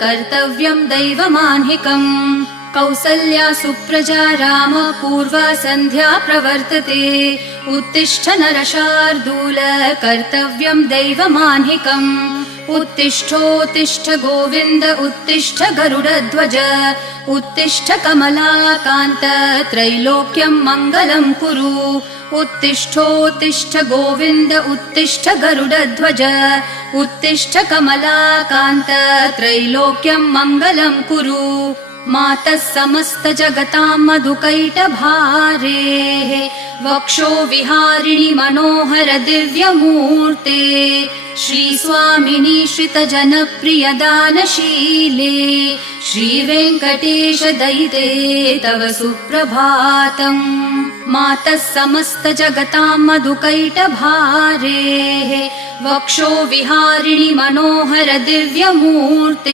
कर्तव्यं दैवमान्हिकम् कौसल्या सुप्रजा राम पूर्वा सन्ध्या प्रवर्तते उत्तिष्ठ नरशार्दूल कर्तव्यं दैवमान्हिकम् उत्तिष्ठोत्तिष्ठ गोविन्द उत्तिष्ठ गरुडध्वज उत्तिष्ठ कमलाकान्त त्रैलोक्यं मङ्गलं कुरु उत्तिष्ठोत्तिष्ठ गोविन्द उत्तिष्ठ गरुडध्वज उत्तिष्ठ कमलाकान्त त्रैलोक्यं मङ्गलं कुरु मातः समस्त जगतां मधुकैटभारेः वक्षो विहारिणि मनोहर दिव्यमूर्ते श्रीस्वामिनि श्रितजनप्रिय दानशीले श्रीवेङ्कटेश दयिते तव सुप्रभातम् मातः समस्त जगतां मधुकैटभारेः वक्षो विहारिणि मनोहर दिव्यमूर्ते